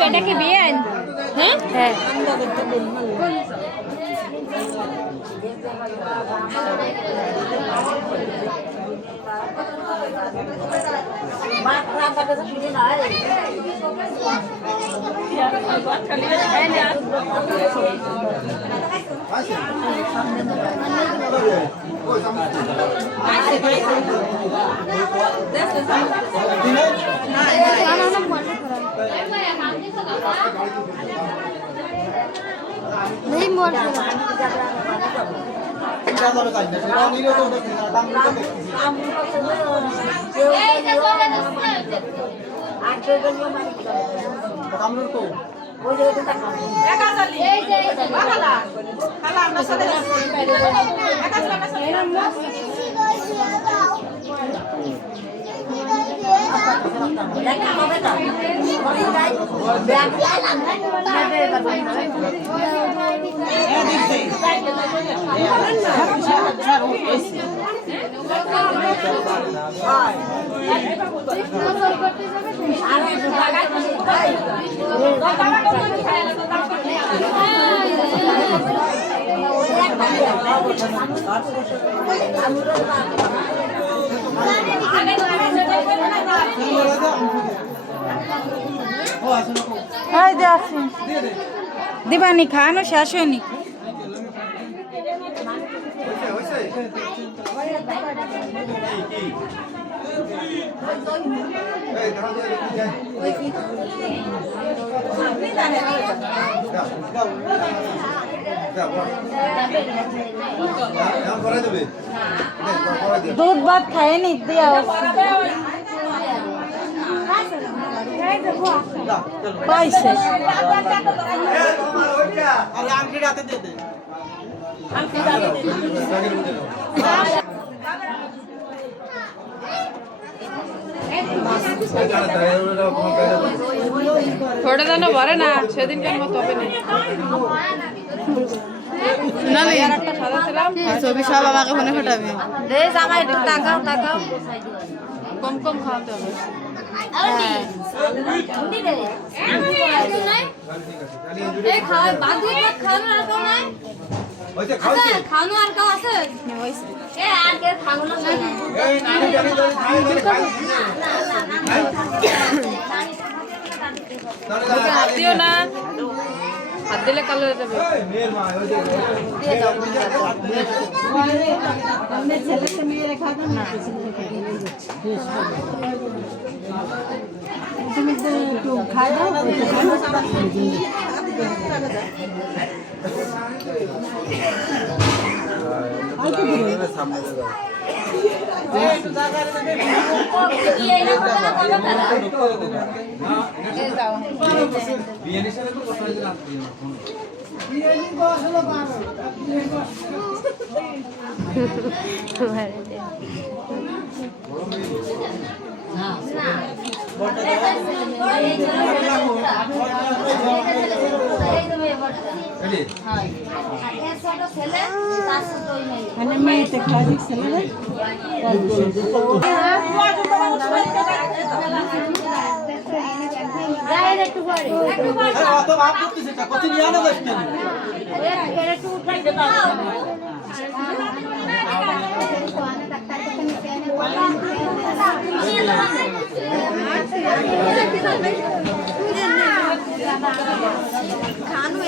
এটা কি বিয়েন? হ্যাঁ হ্যাঁ नहीं मोड़ দিবানি খানো শেষ হয়নি दूध भात खाए नहीं दिया पैसे थोड़ा दाना भरे ना सेदिन के मत হবে না না আর একটা সাদা ছিলাম ছবি সব আমাকে ফোনে ফাটাবে দে জামাই টাকাও কম কম খাওয়াতে হবে এই খাওয়া বাদ দিয়ে খাওয়ানো আর কেউ নাই ওইটা খাওয়াছে খাওয়ানো আর কেউ আছে হইছে এ আর কে খাওয়ানো না এই নানি জানি তো খাই না দিও না হাত দিলে কালো হয়ে যাবে মেয়ের মা ওই দিয়ে দাও আমরা ছেলেকে মেয়ে খাবো না তুমি তো একটু খাই দাও সামনে দাও একটু জায়গা রে এই না কথা দাও বিয়ের সাথে তো কথা হইছে না বিয়ের বস হলো পারো खानु